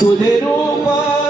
poderoso.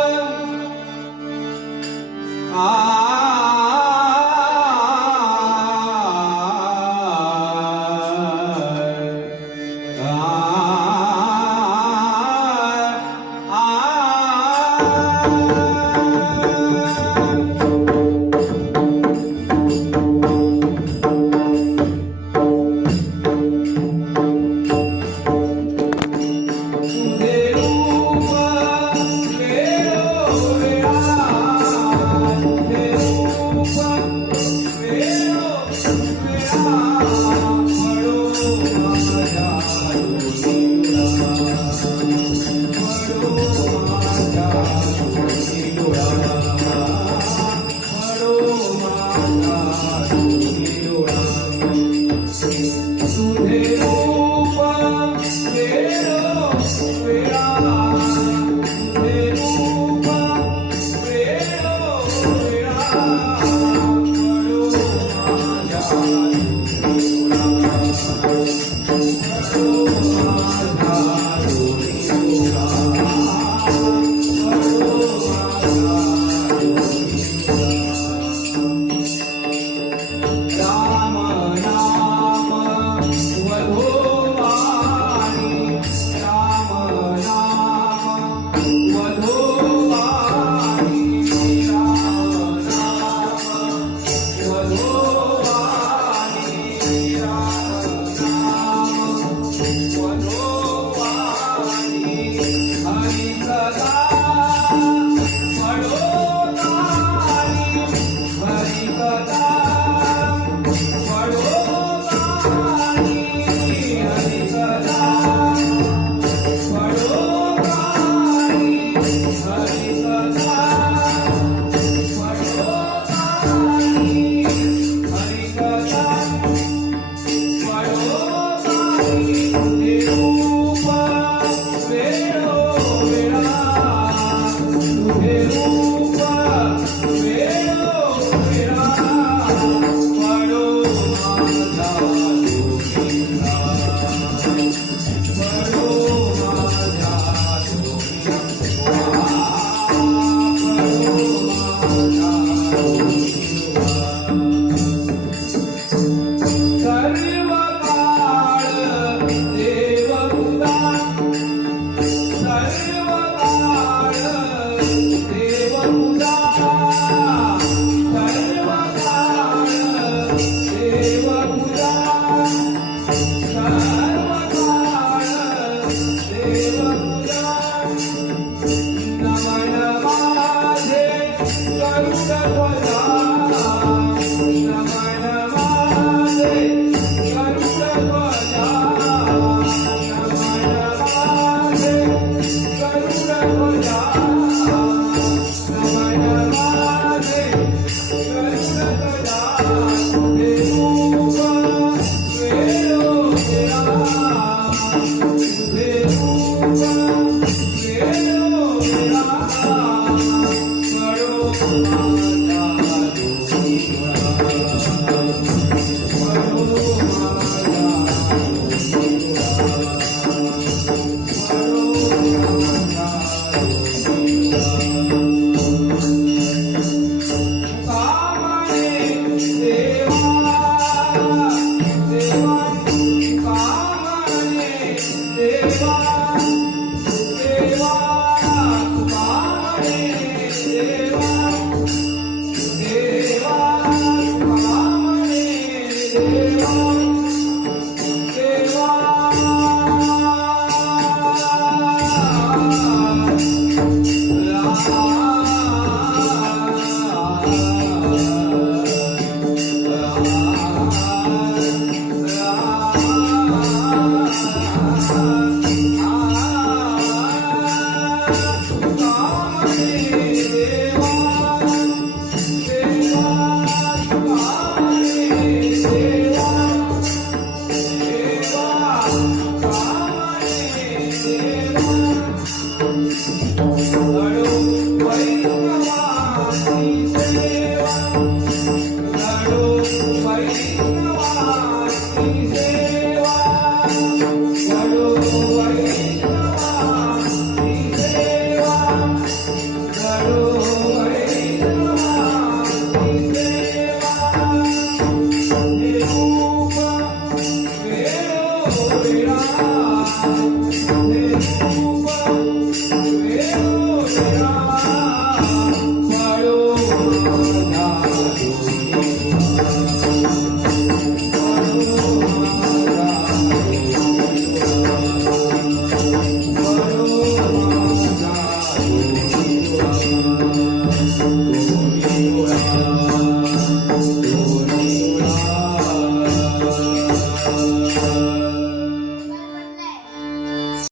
Hallelujah.